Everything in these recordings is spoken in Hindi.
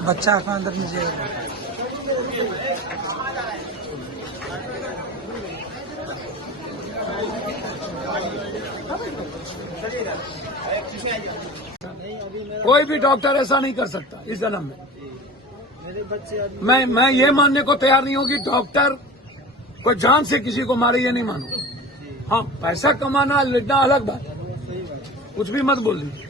बच्चा का अंदर नीचे कोई भी डॉक्टर ऐसा नहीं कर सकता इस जन्म में। मैं ये मानने को तैयार नहीं हूँ कि डॉक्टर कोई जान से किसी को मारे, ये नहीं मानू। हाँ, पैसा कमाना लेना अलग बात है, कुछ भी मत बोल दीजिए।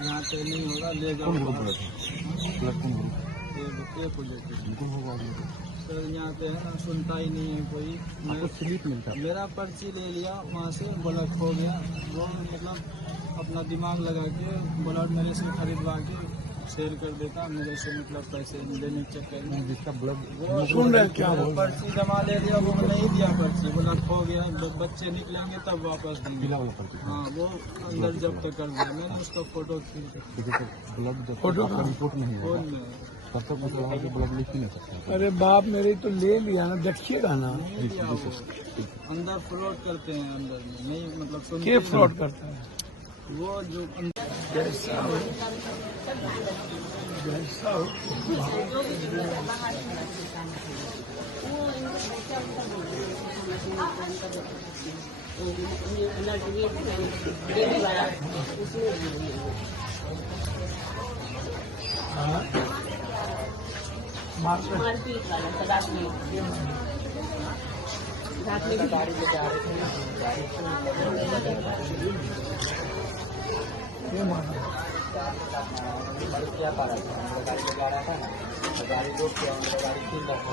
यहाँ पे नहीं होगा, ले जाओ सर। यहाँ पे है ना, सुनता ही नहीं है कोई। मेरे स्लिप मिलता, मेरा पर्ची ले लिया वहाँ से, ब्लड हो गया। वो मतलब अपना दिमाग लगा के ब्लड मेरे से खरीदवा के शेयर कर देता मेरे से, मतलब पैसे लेने के चक्कर में। जिसका ब्लड सुन रहे क्या, पर्ची जमा ले लिया, वो नहीं दिया पर्ची, ब्लड हो गया। बच्चे निकलेंगे तब वापस देंगे। हाँ, वो अंदर जब्त कर दिया। मैंने उसका फोटो खींच, ब्लड फोटो रिपोर्ट नहीं है तब तक मतलब ब्लड लिख नहीं सकता। अरे बाप मेरे तो ले लिया ना, देखिएगा ना। अंदर फ्रॉड करते हैं, अंदर नहीं, मतलब क्या फ्रॉड करता है वो जो जैसा हो जैसा हो। मारपीट वाला रात में गाड़ी लेके आ रहे थे। क्या पा रहा था, गाड़ी लेके आ रहा था ना, तो गाड़ी रोक किया, गाड़ी छीन रखा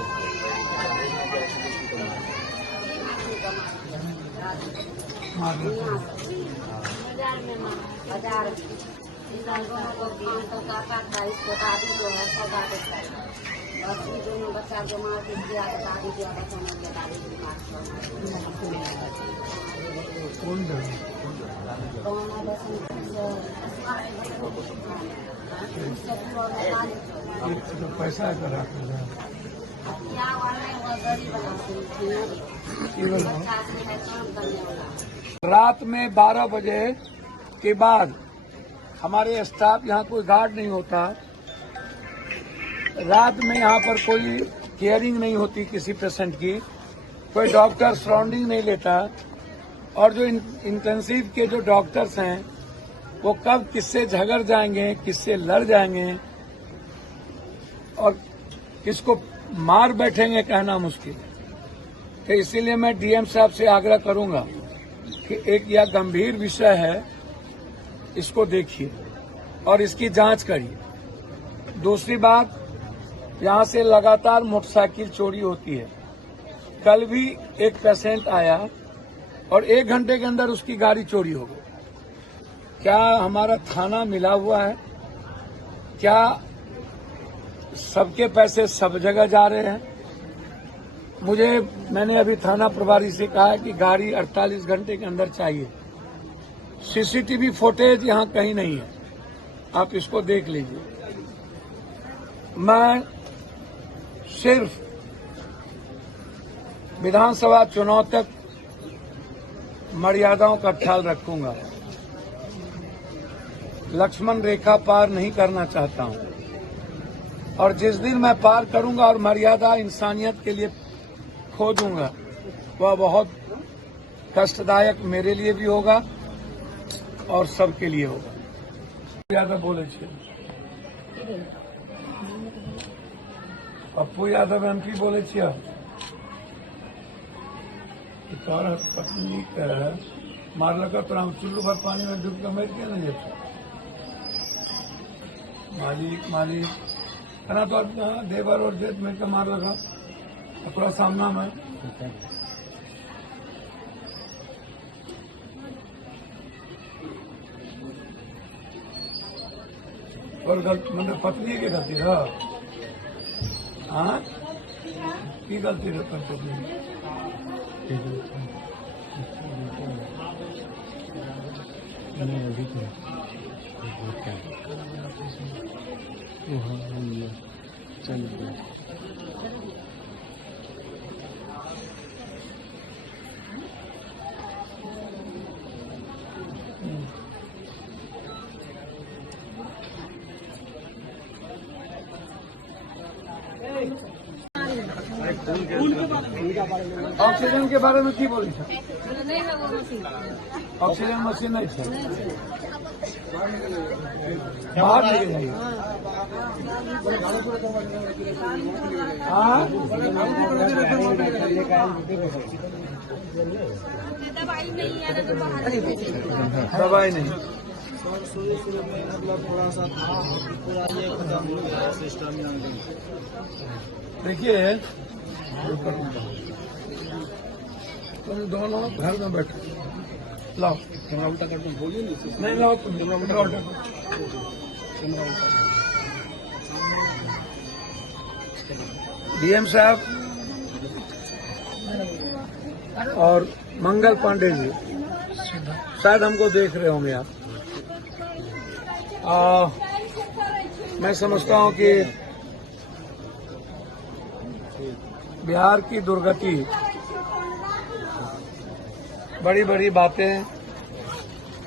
बाजार दोनों बच्चा को मार पीट दिया, दादी दिया, पैसा करा रात में 12 बजे के बाद हमारे स्टाफ यहाँ कोई गार्ड नहीं होता। रात में यहाँ पर कोई केयरिंग नहीं होती किसी पेशेंट की, कोई डॉक्टर सराउंडिंग नहीं लेता। और जो इंटेंसिव के जो डॉक्टर्स हैं वो कब किससे झगड़ जाएंगे, किससे लड़ जाएंगे और किसको मार बैठेंगे कहना मुश्किल है। तो इसीलिए मैं डीएम साहब से आग्रह करूंगा कि एक यह गंभीर विषय है, इसको देखिए और इसकी जांच करिए। दूसरी बात, यहाँ से लगातार मोटरसाइकिल चोरी होती है। कल भी एक पेशेंट आया और 1 घंटे के अंदर उसकी गाड़ी चोरी हो गई। क्या हमारा थाना मिला हुआ है? क्या सबके पैसे सब जगह जा रहे हैं? मैंने अभी थाना प्रभारी से कहा है कि गाड़ी 48 घंटे के अंदर चाहिए। सीसीटीवी फुटेज यहाँ कहीं नहीं है, आप इसको देख लीजिए। मैं सिर्फ विधानसभा चुनाव तक मर्यादाओं का ख्याल रखूंगा, लक्ष्मण रेखा पार नहीं करना चाहता हूं। और जिस दिन मैं पार करूंगा और मर्यादा इंसानियत के लिए खो दूंगा, वह बहुत कष्टदायक मेरे लिए भी होगा और सबके लिए होगा। यादव बोले पप्पू यादव एमपी बोले तोर पत्नी मारल तोरा चुल्लू भर पानी में डूब के मर गया ना। मालिक है तो देवर और जेठ मिलकर मार लगा थोड़ा सामना में। और मतलब पत्नी की गलती रहा, हाँ की गलती रहता पत्नी। चल ऑक्सीजन के बारे में की बोली सर? ऑक्सीजन मशीन नहीं सर, बाहर लेके जाइए। हाँ, दवाई नहीं है ना तो बाहर लेके जाइए। दवाई नहीं। मतलब थोड़ा सा था पूरा ये खत्म हो गया सिस्टम। देखिए, तुम दोनों घर में बैठो, लाओ कैमरा उल्टा कर दूं, बोलिए नहीं, लाओ तुम कैमरा उल्टा करो। डीएम साहब और मंगल पांडे जी शायद हमको देख रहे होंगे आप। मैं समझता हूं कि बिहार की दुर्गति, बड़ी बड़ी बातें,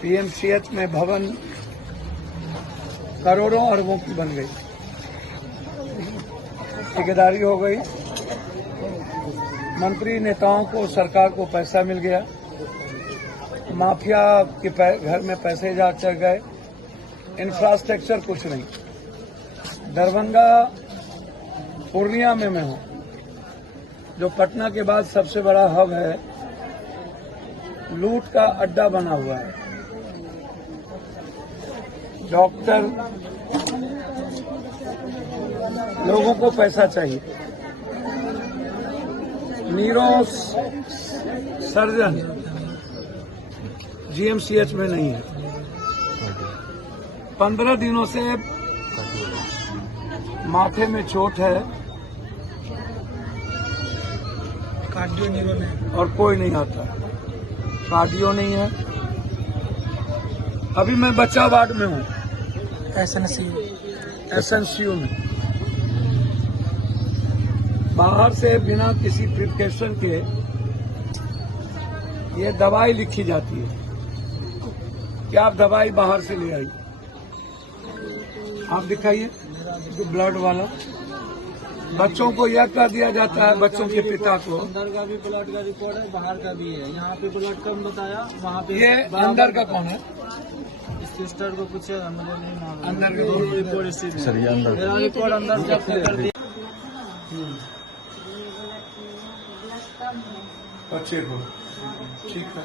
पीएमसीएच में भवन करोड़ों अरबों की बन गई, ठेकेदारी हो गई, मंत्री नेताओं को, सरकार को पैसा मिल गया, माफिया के घर में पैसे जा चढ़ गए, इंफ्रास्ट्रक्चर कुछ नहीं। दरभंगा पूर्णिया में मैं हूं, जो पटना के बाद सबसे बड़ा हब है, लूट का अड्डा बना हुआ है। डॉक्टर, लोगों को पैसा चाहिए, नीरो सर्जन जीएमसीएच में नहीं है। 15 दिनों से माथे में चोट है कार्डियो न्यूरो में, और कोई नहीं आता। कार्डियो नहीं है। अभी मैं बच्चा वार्ड में हूँ, एसएनसीयू में। बाहर से बिना किसी प्रिस्क्रिप्शन के ये दवाई लिखी जाती है कि आप दवाई बाहर से ले आइए। आप दिखाइए, जो ब्लड वाला, बच्चों को यह कह दिया जाता है, बच्चों के पिता को, अंदर का भी ब्लड का रिकॉर्ड है, बाहर का भी है। यहाँ पे ब्लड कम बताया, वहाँ पे ये अंदर का कौन है? सिस्टर को पूछे, मुझे नहीं मालूम। अंदर का रिपोर्ट इसी में, मेरा रिकॉर्ड अंदर जब से कर दिया। बच्चे को ठीक है।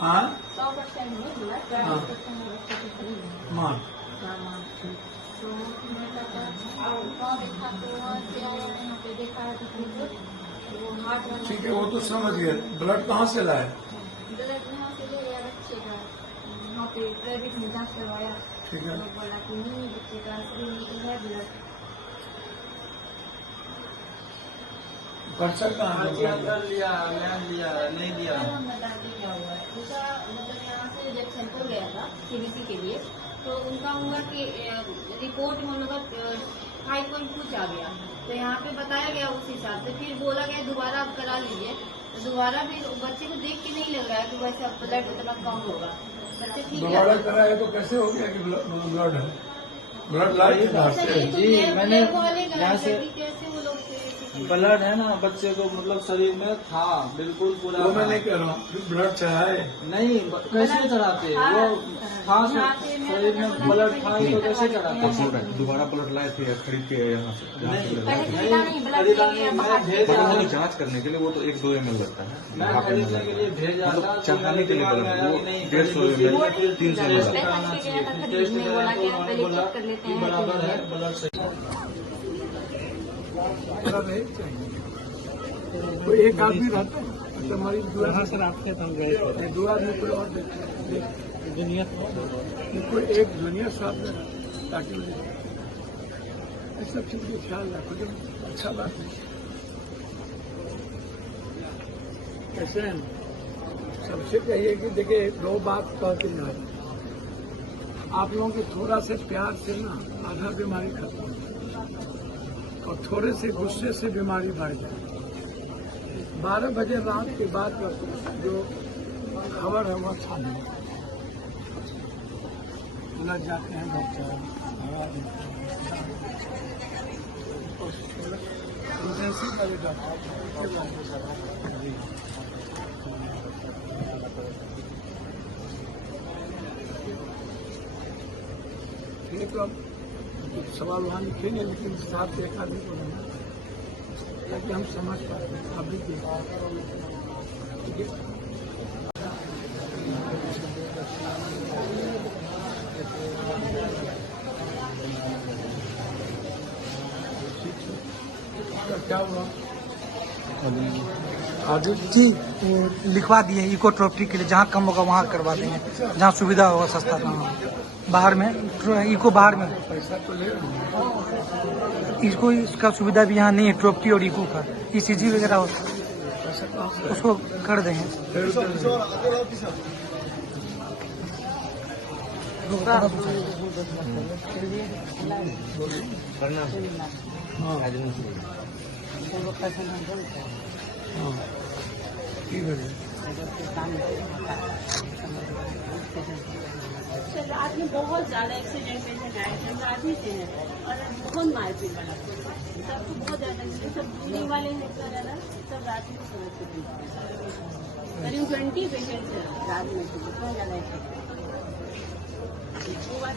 हाँ, हाँ, माँ ठीक है, वो तो समझ गए। ब्लड कहाँ से लाए? प्राइवेट में जांच करवाया, ठीक है। बोला कि नहीं, बच्चे का है ब्लड। पर्चा कहाँ है? लिया, नहीं दिया। उसका मतलब यहाँ से जब सैंपल गया था सीबीसी के लिए, तो उनका होगा कि रिपोर्ट में मतलब 5.2 कुछ आ गया, तो यहाँ पे बताया गया उस हिसाब से। फिर बोला गया दोबारा आप करा लीजिए, तो दोबारा भी बच्चे को देख के नहीं लग रहा है कि वैसे ब्लड उतना कम होगा। बच्चे ठीक दोबारा है। कराया तो कैसे हो गया कि ब्लड है? ब्लड लाए थे बाहर से? जी, मैंने यहाँ से कैसे वो लोग ब्लड है ना बच्चे को, मतलब शरीर में था बिल्कुल पूरा। वो मैं नहीं कह रहा हूँ, ब्लड चढ़ाए नहीं, कैसे चढ़ाते वो था, शरीर में ब्लड था तो कैसे चढ़ाते? दोबारा ब्लड लाए थे खरीद के यहाँ से? नहीं, मैं भेज रहा था, जांच करने के लिए वो तो 1-2 ml लगता है, मैं खरीदने के लिए भेज रहा था। चढ़ाने के लिए वो 150 ml 300 ml लगता है। टेस्ट कराया तो उन्होंने बोला कि बराबर है, ब्लड सही। तो एक आदमी रहता है, तो मरीज दुआ सर आपके हम गए थे, 2 आदमी कोई और दुनिया कोई एक दुनिया साथ में ताकि इस सब चीज का ख्याल रखो, जो अच्छा बात है। कैसे हैं? सबसे कहिए कि देखिए 2 बात कहते हैं, आप लोगों के थोड़ा से प्यार से ना आधा बीमारी खत्म हो जाए और थोड़े से गुस्से से बीमारी बढ़ जाए। 12 बजे रात के बाद जो खबर है वो अच्छा नहीं, लग जाते हैं बच्चा ये तो अब सवाल वहाँ लिखे नहीं, लेकिन हिसाब से एक आदमी को लेना ताकि हम समझ पाते हैं। अभी ठीक है। क्या हुआ आगे? जी वो लिखवा दिए इको ट्रॉफी के लिए, जहाँ कम होगा वहाँ करवा देंगे, जहाँ सुविधा होगा सस्ता कहाँ बाहर में इको बाहर में पैसा तो ले रहे हैं, इसको इसका सुविधा भी यहाँ नहीं है, ट्रॉफी और इको का ECG वगैरह होता पैसा कहाँ से? उसको कर देंगे। हाँ ठीक है। रात में बहुत ज्यादा एक्सीडेंट पेशेंट आए थे, रात ही से हैं और बहुत मारपीट वाला सबको बहुत ज्यादा, सब दूरी वाले हैं इतना ज्यादा, सब रात में करीब 20 पेशेंट थे रात में, बहुत ज्यादा एक्सीडेंट। वो बात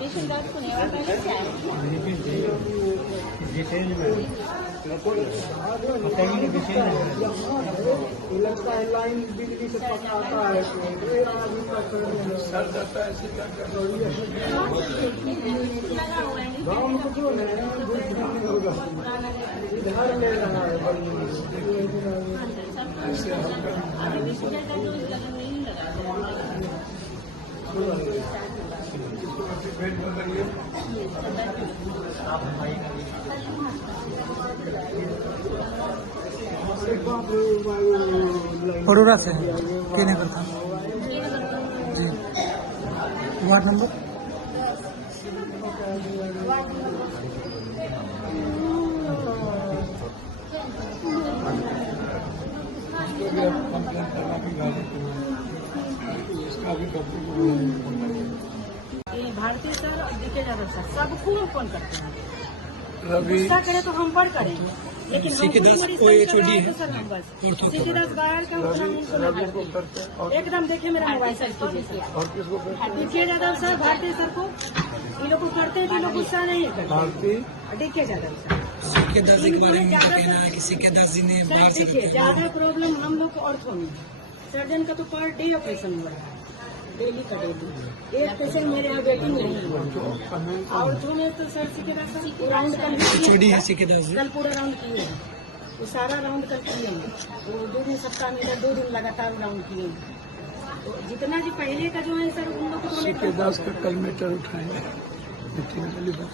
पेशेंट रात को लाइन बिजली से पकाता है, सर जाता है, ऐसे क्या गाँव में कुछ इधर ले रहा है ऐसे बड़ोरा से के नगर था जी, वार्ड नंबर भारतीय सर और DK यादव सर सबको फोन करते हैं, रवि गुस्सा करे तो हम पर करेंगे, लेकिन सीकेदास सर हम बस सीकेदास बाहर का उतना उनको रवि लगा को करते हैं और एकदम देखिए मेरा मोबाइल सर कीजिए और किसको करते हैं? DK यादव सर भारतीय सर को ये लोग को करते हैं कि लोग गुस्सा नहीं करते। भारती DK यादव सर सीकेदास जी के बारे में कहना है कि सीकेदास जी ने बाहर से देखिए ज्यादा प्रॉब्लम हम लोग को ऑर्थो में है, सर्जन का तो पर डे ऑपरेशन हुआ है, डेली का डेली एक पेशेंट मेरे यहाँ वेटिंग नहीं हुआ। ऑर्थो में तो सर सीकेदास सर राउंड चोरी है सीकेदास जी। कल पूरा राउंड किए हैं, वो सारा राउंड कल किए हैं, वो 2 दिन सप्ताह में 2 दिन लगातार राउंड किए हैं। तो जितना जी पहले का जो है सर उन लोग को सीकेदास का कल मीटर उठाएंगे मीटिंग वाली बस।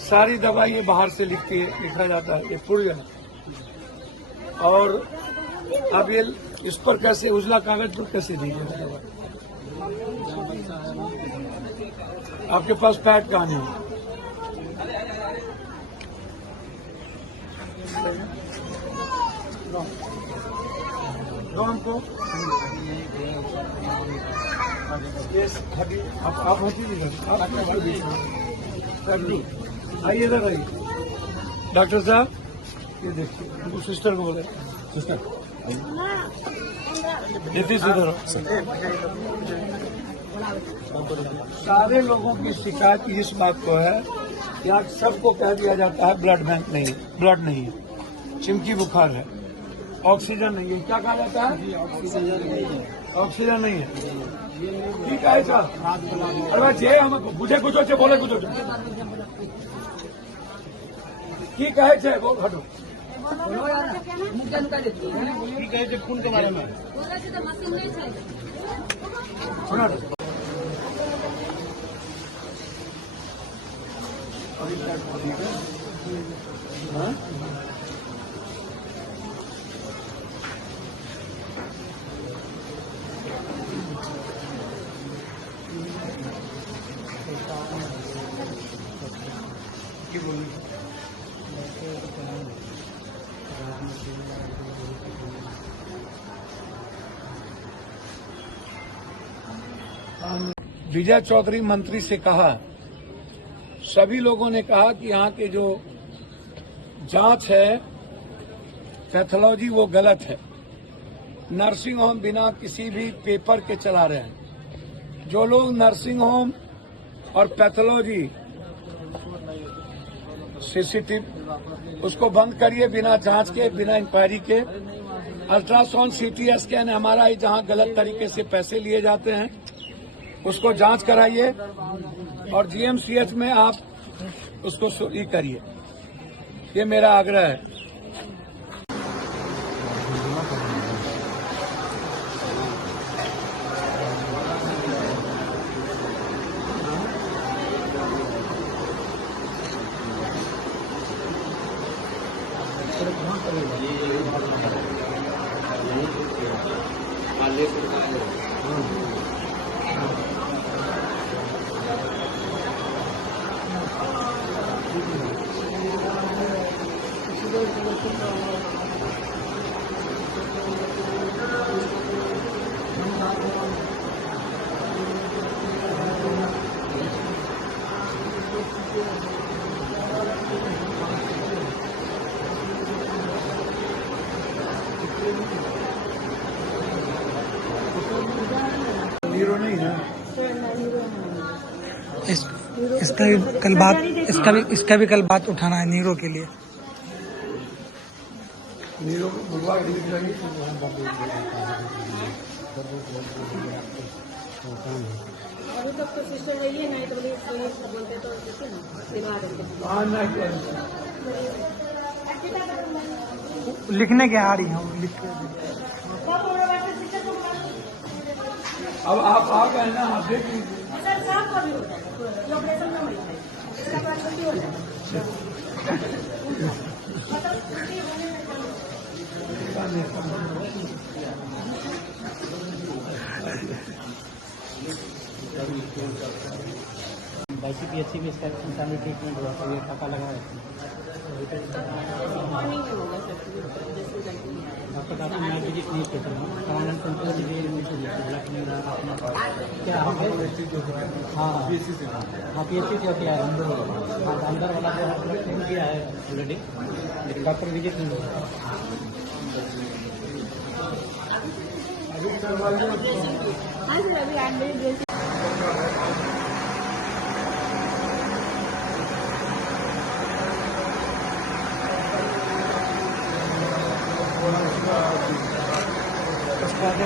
सारी दवाई ये बाहर से लिखा जाता है, ये पुर्जन। और अब ये इस पर कैसे उजला कागज पर कैसे दीजिएगा दवाई? आपके पास पैड कहाँ नहीं है? दो हमको आप आइए इधर आइए। डॉक्टर साहब ये देखिए, सिस्टर को बोले, सिस्टर नीतीश इधर। सारे लोगों की शिकायत इस बात को है कि आज सबको कह दिया जाता है ब्लड बैंक नहीं है, ब्लड नहीं है, चिमकी बुखार है, ऑक्सीजन नहीं है। क्या कहा जाता है? ऑक्सीजन नहीं है। ठीक है सर, अरे जे हम बुझे कुछ अच्छे बोले कुछ ठीक है छे बोल हटो। ठीक है खून के बारे में सुना विजय चौधरी मंत्री से कहा, सभी लोगों ने कहा कि यहाँ के जो जांच है पैथोलॉजी वो गलत है। नर्सिंग होम बिना किसी भी पेपर के चला रहे हैं। जो लोग नर्सिंग होम और पैथोलॉजी सीसीटीवी उसको बंद करिए, बिना जांच के, बिना इंक्वायरी के। अल्ट्रासाउंड सीटी स्कैन एमआरआई जहां गलत तरीके से पैसे लिए जाते हैं उसको जांच कराइए और जीएमसीएच में आप उसको सुई करिए। ये मेरा आग्रह है। नीरो नहीं है। इसका भी कल बात उठाना है नीरो के लिए। नीरो बुधवार अभी तक तो सिस्टर नहीं है, नहीं तो बोलते तो लिखने के आ रही है, लिख के अब आप आ गए ना, आप देख लीजिए। ICPSC में इसका इंसानी ट्रीटमेंट हुआ तो ये पता लगा डॉक्टर काफी मैं विजिट नहीं करता हूँ, क्या हाँ PSC से किया है अंदर वाला जो किया है ऑलरेडी, लेकिन डॉक्टर विजिट नहीं हुआ। उसके आगे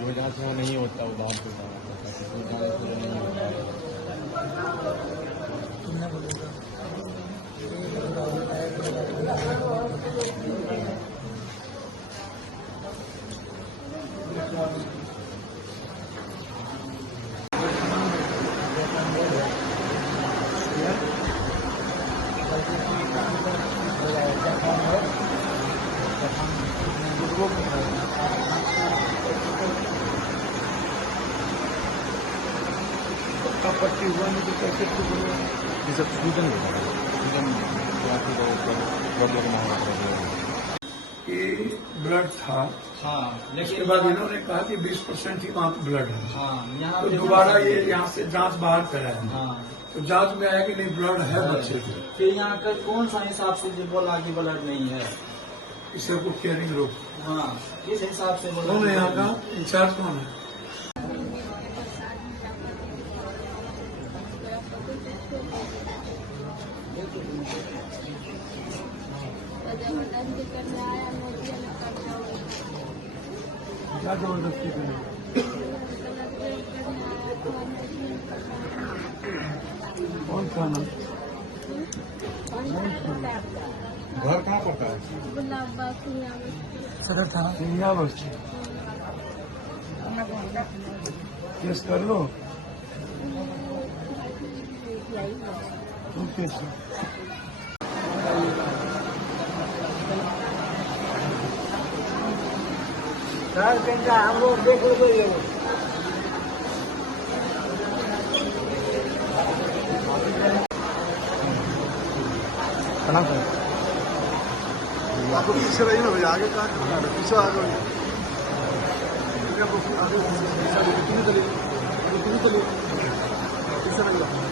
जो जहाँ से वो नहीं होता वो बाहर से नहीं होता। पट्टी हुआ नहीं तो कैसे ये सब सूजन होता है, सूजन प्रॉब्लम ना होगा। ये ब्लड था। हाँ, उसके बाद इन्होंने कहा कि 20% ही वहाँ पे ब्लड है। हाँ, यहाँ तो दोबारा ये यहाँ से जांच बाहर कराया। हाँ, तो जांच में आया कि नहीं ब्लड है बच्चे के। फिर यहाँ का कौन सा हिसाब से जो बोला कि ब्लड नहीं है? इसे को केयरिंग रोग। हाँ, किस हिसाब से बोला? कौन है यहाँ का इंचार्ज कौन है? क्या जबरदस्ती करें? कौन सा नाम? घर कहाँ पड़ता है? सदर थाना सिंधिया बस्ती। केस कर लो। तुम केस लो। हम लोग देख लो। आपको पीछे रही ना भैया, आगे कहाँ करना है? पीछे आ गए। आगे चलिए पीछे नहीं जाओ।